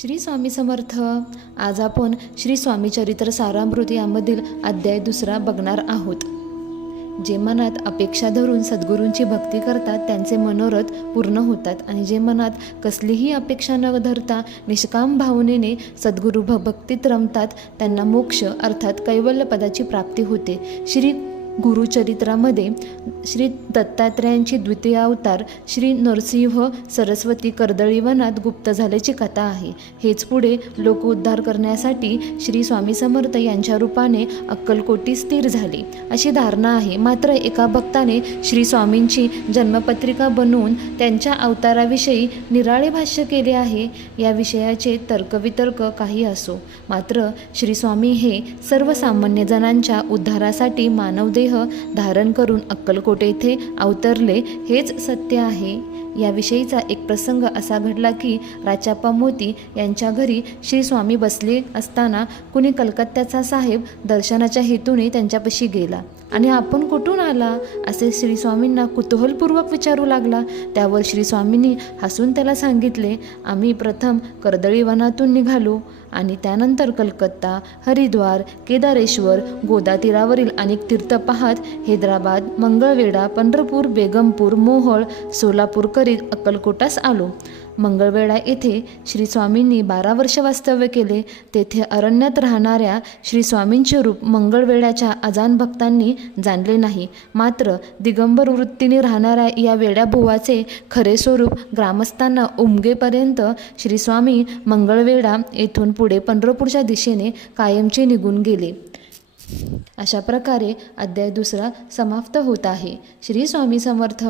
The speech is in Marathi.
श्री स्वामी समर्थ. आज आपण श्री स्वामी चरित्र सारामृत यामधील अध्याय 2 बघणार आहोत. जे मनात अपेक्षा धरून सद्गुरूंची भक्ती करतात त्यांचे मनोरथ पूर्ण होतात आणि जे मनात कसलीही अपेक्षा न धरता निष्काम भावनेने सद्गुरू भक्तीत रमतात त्यांना मोक्ष अर्थात कैवल्य पदाची प्राप्ती होते. श्री गुरुचरित्रामध्ये श्री दत्तात्रेयांची द्वितीय अवतार श्री नरसिंह सरस्वती कर्दळीवनात गुप्त झाल्याची कथा आहे. हेच पुढे लोकोद्धार करण्यासाठी श्री स्वामी समर्थ यांच्या रूपाने अक्कलकोटी स्थिर झाले अशी धारणा आहे. मात्र एका भक्ताने श्री स्वामींची जन्मपत्रिका बनवून त्यांच्या अवताराविषयी निराळे भाष्य केले आहे. या विषयाचे तर्कवितर्क काही असो, मात्र श्री स्वामी हे सर्वसामान्य जणांच्या उद्धारासाठी मानवदेह धारण करून अक्कलकोट येथे अवतरले हेच सत्य आहे. याविषयीचा एक प्रसंग असा घडला की राचाप्पा मोती यांच्या घरी श्री स्वामी बसले असताना कुणी कलकत्त्याचा साहेब दर्शनाच्या हेतूने त्यांच्यापाशी गेला आणि आपण कुठून आला असे श्री स्वामींना कुतूहलपूर्वक विचारू लागला. त्यावर श्री स्वामींनी हसून त्याला सांगितले, आम्ही प्रथम कर्दळीवनातून निघालो आणि त्यानंतर कलकत्ता, हरिद्वार, केदारेश्वर, गोदा तीरावरील अनेक तीर्थ पाहत हैदराबाद, मंगळवेढा, पंढरपूर, बेगमपूर, मोहोळ, सोलापूर करीत अक्कलकोटास आलो. मंगळवेढा येथे श्री स्वामींनी 12 वर्ष वास्तव्य केले. तेथे अरण्यात राहणाऱ्या श्री स्वामींचे रूप मंगळवेढ्याच्या अजान भक्तांनी जाणले नाही. मात्र दिगंबर वृत्तीने राहणाऱ्या या वेड्याभुवाचे खरे स्वरूप ग्रामस्थांना उमगेपर्यंत श्री स्वामी मंगळवेढा येथून पुढे पंढरपूरच्या दिशेने कायमचे निघून गेले. अशा प्रकारे अध्याय 2 समाप्त होत आहे. श्री स्वामी समर्थ.